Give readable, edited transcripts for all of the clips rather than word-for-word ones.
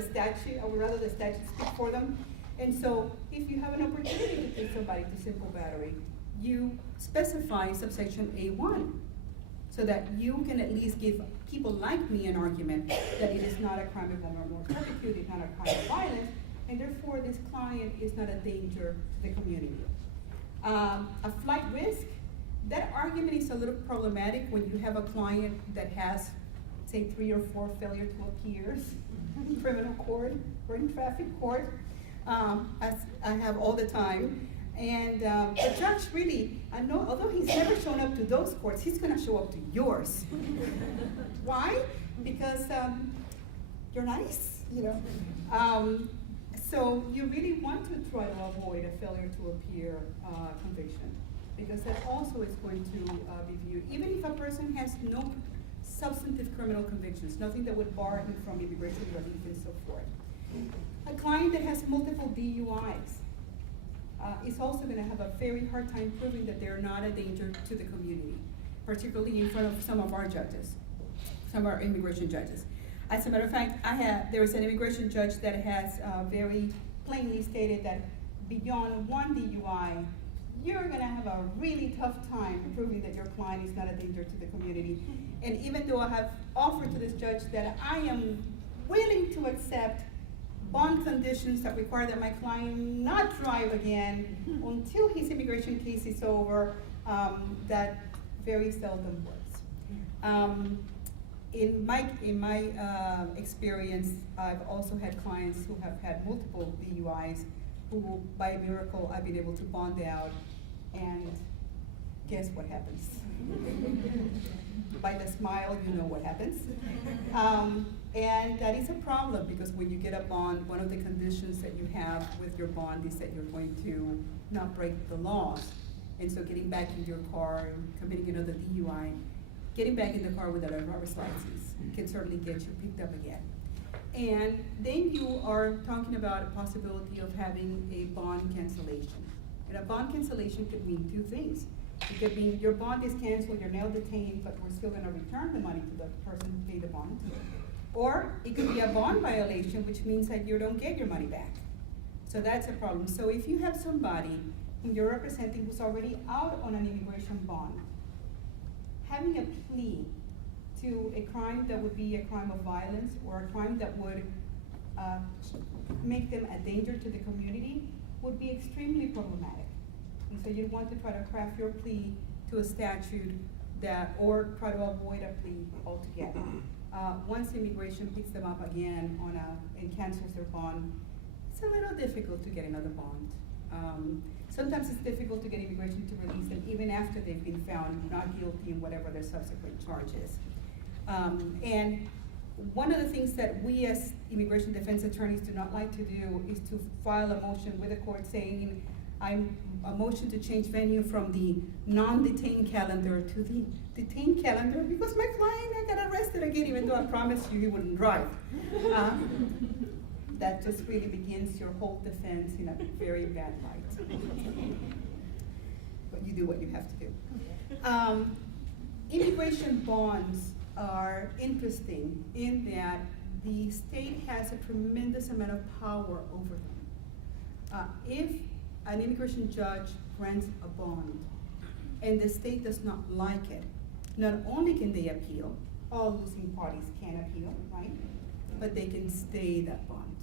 the statute, I would rather the statute speak for them. And so if you have an opportunity to take somebody to simple battery, you specify subsection A1 so that you can at least give people like me an argument that it is not a crime of moral turpitude, it's not a crime of violence, and therefore this client is not a danger to the community. A flight risk, that argument is a little problematic when you have a client that has, say, 3 or 4 failure to appears in criminal court or in traffic court, as I have all the time. And the judge really, I know, although he's never shown up to those courts, he's gonna show up to yours. Why? Because you're nice, you know. So you really want to try to avoid a failure to appear conviction, because that also is going to be viewed, even if a person has no substantive criminal convictions, nothing that would bar him from immigration relief and so forth. A client that has multiple DUIs is also going to have a very hard time proving that they're not a danger to the community, particularly in front of some of our judges, some of our immigration judges. As a matter of fact, there was an immigration judge that has very plainly stated that beyond 1 DUI, you're going to have a really tough time proving that your client is not a danger to the community. And even though I have offered to this judge that I am willing to accept bond conditions that require that my client not drive again until his immigration case is over, that very seldom works. In my experience, I've also had clients who have had multiple DUIs who, by a miracle, I've been able to bond out, and guess what happens? By the smile, you know what happens. And that is a problem, because when you get a bond, one of the conditions that you have with your bond is that you're going to not break the laws. And so getting back in your car and committing another DUI, getting back in the car without a driver's license can certainly get you picked up again. And then you are talking about a possibility of having a bond cancellation. And a bond cancellation could mean 2 things. It could mean your bond is canceled, you're now detained, but we're still gonna return the money to the person who paid the bond. Or it could be a bond violation, which means that you don't get your money back. So that's a problem. So if you have somebody who you're representing who's already out on an immigration bond, having a plea to a crime that would be a crime of violence or a crime that would make them a danger to the community would be extremely problematic. And so you'd want to try to craft your plea to a statute that, or try to avoid a plea altogether. Once immigration picks them up again and cancels their bond, it's a little difficult to get another bond. Sometimes it's difficult to get immigration to release them even after they've been found not guilty in whatever their subsequent charges. And one of the things that we as immigration defense attorneys do not like to do is to file a motion with the court saying, a motion to change venue from the non-detained calendar to the detained calendar because my client got arrested again, even though I promised you he wouldn't drive. That just really begins your whole defense in a very bad light. But you do what you have to do. Immigration bonds are interesting in that the state has a tremendous amount of power over them. If an immigration judge grants a bond and the state does not like it, not only can they appeal, all losing parties can appeal, right? But they can stay that bond.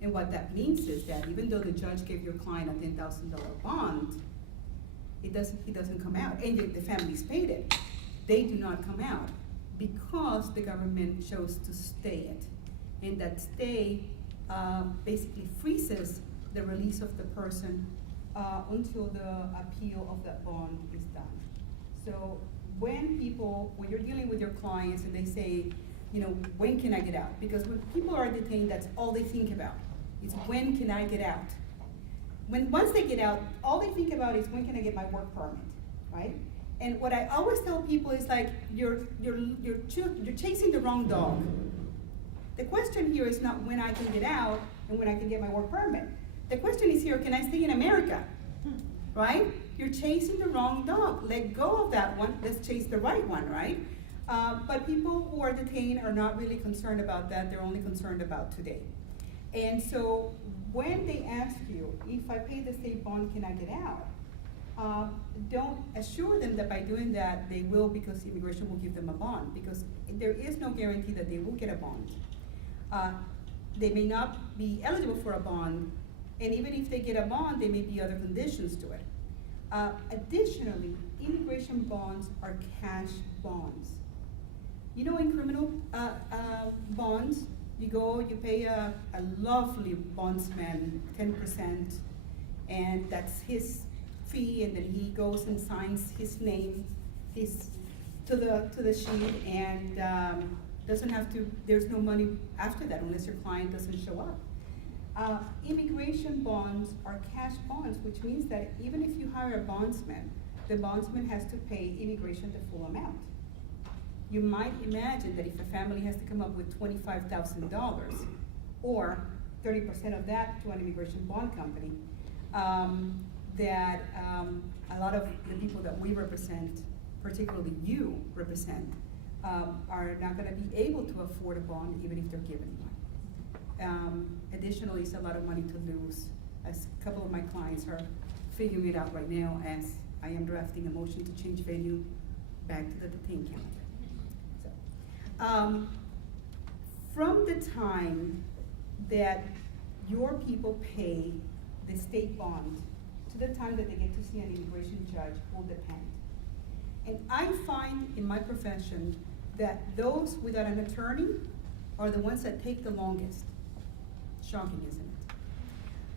And what that means is that even though the judge gave your client a $10,000 bond, he doesn't come out, and the families paid it. They do not come out because the government chose to stay it. And that stay basically freezes the release of the person until the appeal of that bond is done. So when you're dealing with your clients and they say, you know, when can I get out? Because when people are detained, that's all they think about. It's when can I get out? Once they get out, all they think about is when can I get my work permit, right? And what I always tell people is like, you're chasing the wrong dog. The question here is not when I can get out and when I can get my work permit. The question is here, can I stay in America, right? You're chasing the wrong dog. Let go of that one, let's chase the right one, right? But people who are detained are not really concerned about that, they're only concerned about today. And so when they ask you, if I pay the state bond, can I get out? Don't assure them that by doing that, they will, because immigration will give them a bond, because there is no guarantee that they will get a bond. They may not be eligible for a bond, and even if they get a bond, there may be other conditions to it. Additionally, immigration bonds are cash bonds. You know, in criminal bonds, you go, you pay a lovely bondsman 10%, and that's his fee, and then he goes and signs his name to the sheet, and doesn't have to, there's no money after that unless your client doesn't show up. Immigration bonds are cash bonds, which means that even if you hire a bondsman, the bondsman has to pay immigration the full amount. You might imagine that if a family has to come up with $25,000, or 30% of that to an immigration bond company, that a lot of the people that we represent, particularly you represent, are not gonna be able to afford a bond even if they're given one. Additionally, it's a lot of money to lose, as a couple of my clients are figuring it out right now, as I am drafting a motion to change venue back to the detain calendar. So, from the time that your people pay the state bond to the time that they get to see an immigration judge will depend. And I find in my profession that those without an attorney are the ones that take the longest. Shocking, isn't it?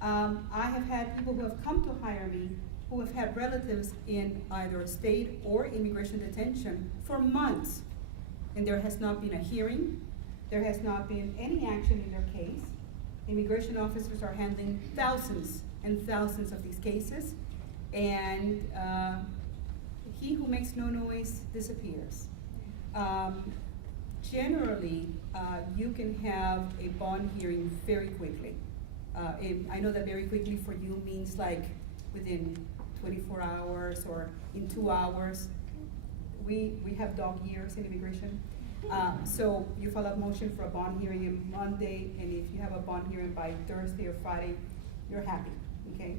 I have had people who have come to hire me who have had relatives in either state or immigration detention for months, and there has not been a hearing, there has not been any action in their case. Immigration officers are handling thousands and thousands of these cases, and he who makes no noise disappears. Generally, you can have a bond hearing very quickly. I know that very quickly for you means like within 24 hours or in 2 hours. We have dog years in immigration. So you file a motion for a bond hearing on Monday, and if you have a bond hearing by Thursday or Friday, you're happy, okay?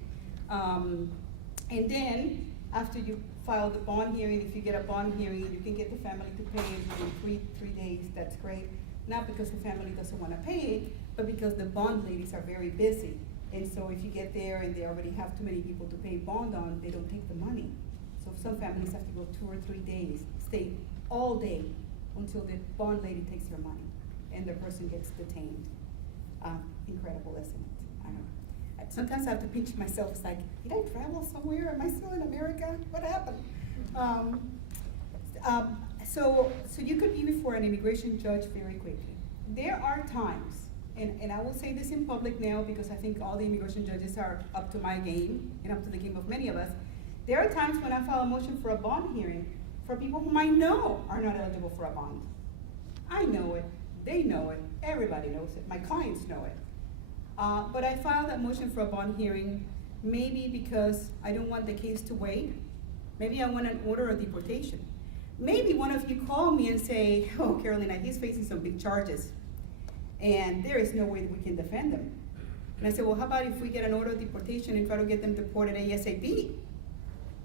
And then, after you file the bond hearing, if you get a bond hearing, you can get the family to pay it in three days, that's great. Not because the family doesn't wanna pay it, but because the bond ladies are very busy. And so if you get there and they already have too many people to pay bond on, they don't take the money. So some families have to go 2 or 3 days, stay all day until the bond lady takes your money and the person gets detained. Incredible, isn't it? I know. Sometimes I have to pinch myself. It's like, did I travel somewhere? Am I still in America? What happened? So you could be before an immigration judge very quickly. There are times, and I will say this in public now because I think all the immigration judges are up to my game and up to the game of many of us. There are times when I file a motion for a bond hearing for people whom I know are not eligible for a bond. I know it, they know it, everybody knows it, my clients know it. But I filed that motion for a bond hearing maybe because I don't want the case to wait. Maybe I want an order of deportation. Maybe one of you call me and say, oh, Carolina, he's facing some big charges, and there is no way that we can defend him. And I said, well, how about if we get an order of deportation and try to get them deported ASAP?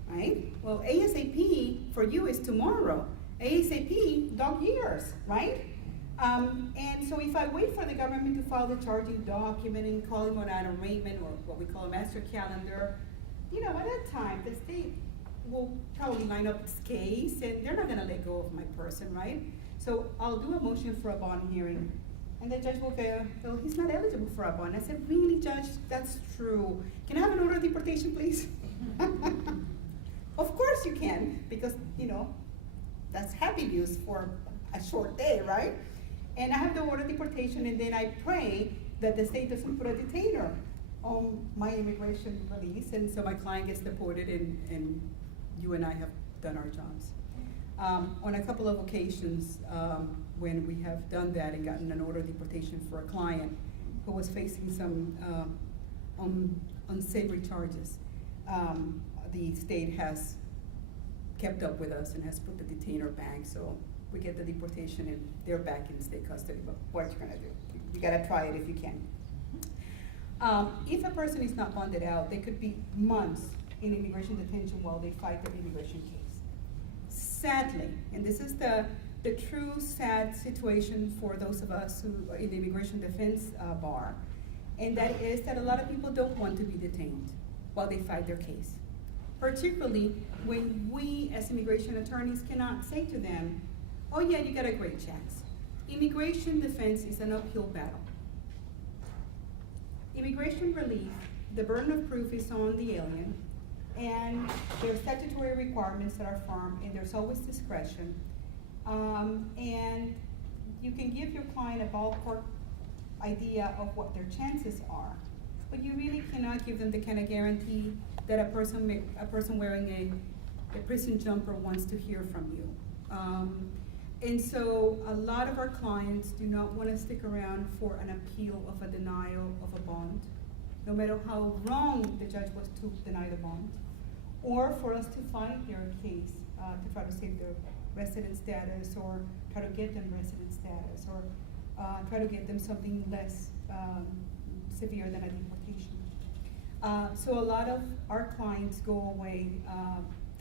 Right? Well, ASAP for you is tomorrow. ASAP, dog years, right? And so if I wait for the government to file the charging document and call him on an arraignment or what we call a master calendar, you know, by that time, the state will probably line up its case and they're not gonna let go of my person, right? So I'll do a motion for a bond hearing. And the judge will go, oh, he's not eligible for a bond. I said, really, Judge? That's true. Can I have an order of deportation, please? Of course you can, because, you know, that's happy news for a short day, right? And I have the order of deportation, and then I pray that the state doesn't put a detainer on my immigration release, and so my client gets deported, and you and I have done our jobs. On a couple of occasions, when we have done that and gotten an order of deportation for a client who was facing some unsavory charges, the state has kept up with us and has put the detainer back, so we get the deportation and they're back in state custody. But what you gonna do? You gotta try it if you can. If a person is not bonded out, they could be months in immigration detention while they fight their immigration case. Sadly, and this is the true sad situation for those of us who are in the immigration defense bar, and that is that a lot of people don't want to be detained while they fight their case. Particularly when we as immigration attorneys cannot say to them, oh yeah, you got a great chance. Immigration defense is an uphill battle. Immigration relief, the burden of proof is on the alien, and there are statutory requirements that are firm, and there's always discretion. And you can give your client a ballpark idea of what their chances are, but you really cannot give them the kind of guarantee that a person wearing a prison jumper wants to hear from you. And so a lot of our clients do not want to stick around for an appeal of a denial of a bond, no matter how wrong the judge was to deny the bond, or for us to fight their case to try to save their resident status, or try to get them resident status, or try to get them something less severe than a deportation. So a lot of our clients go away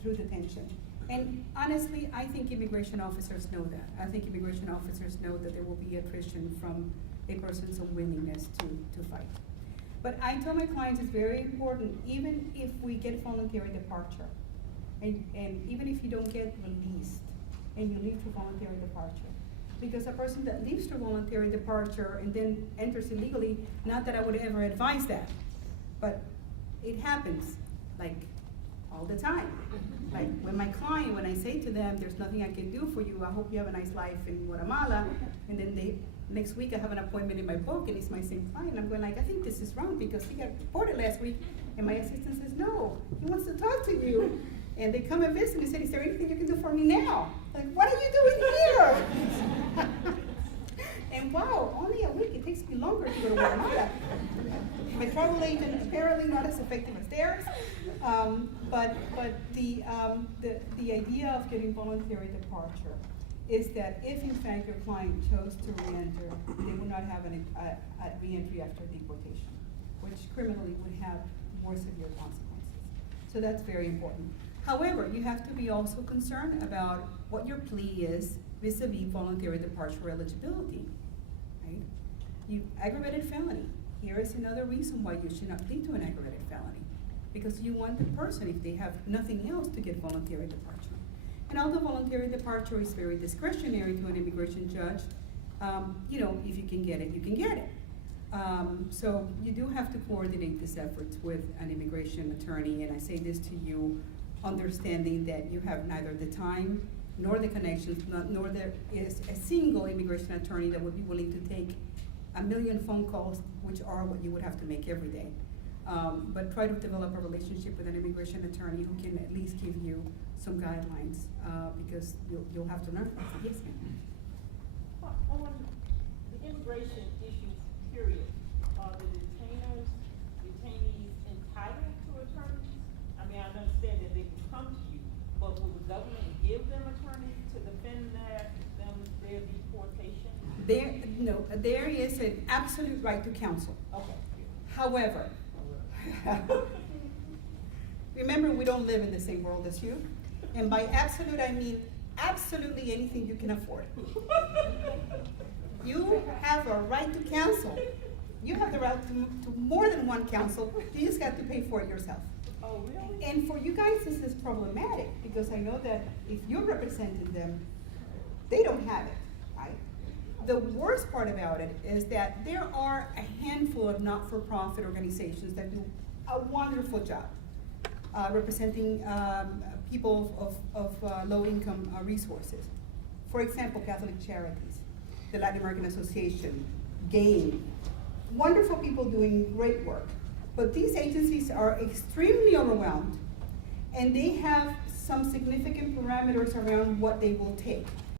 through detention. And honestly, I think immigration officers know that. I think immigration officers know that there will be attrition from a person's unwillingness to fight. But I tell my clients it's very important, even if we get voluntary departure, and even if you don't get released and you leave for voluntary departure, because a person that leaves for voluntary departure and then enters illegally, not that I would ever advise that, but it happens, like, all the time. Like when my client, when I say to them, there's nothing I can do for you, I hope you have a nice life in Guatemala, and then next week I have an appointment in my book and it's my same client, I'm going like, I think this is wrong because he got reported last week, and my assistant says, no, he wants to talk to you. And they come and visit and say, is there anything you can do for me now? Like, what are you doing here? And wow, only a week, it takes me longer to go to Guatemala. My travel agent is apparently not as effective as theirs. But the idea of getting voluntary departure is that if in fact your client chose to re-enter, they would not have a re-entry after deportation, which criminally would have more severe consequences. So that's very important. However, you have to be also concerned about what your plea is vis-a-vis voluntary departure eligibility, right? Aggravated felony. Here is another reason why you should not plead to an aggravated felony, because you want the person, if they have nothing else, to get voluntary departure. And although voluntary departure is very discretionary to an immigration judge, you know, if you can get it, you can get it. So you do have to coordinate these efforts with an immigration attorney, and I say this to you, understanding that you have neither the time nor the connections, nor there is a single immigration attorney that would be willing to take 1 million phone calls, which are what you would have to make every day. But try to develop a relationship with an immigration attorney who can at least give you some guidelines, because you'll have to learn. Yes, ma'am. On the immigration issues, period, are the detainees entitled to attorneys? I mean, I understand that they can come to you, but will the government give them attorneys to defend their deportation? There is an absolute right to counsel. Okay. However, remember, we don't live in the same world as you. And by absolute, I mean absolutely anything you can afford. You have a right to counsel. You have the right to more than one counsel. You just got to pay for it yourself. Oh, really? And for you guys, this is problematic, because I know that if you're representing them, they don't have it, right? The worst part about it is that there are a handful of not-for-profit organizations that do a wonderful job representing people of low-income resources. For example, Catholic Charities, the Latin American Association, GAIN, wonderful people doing great work. But these agencies are extremely overwhelmed, and they have some significant parameters around what they will take.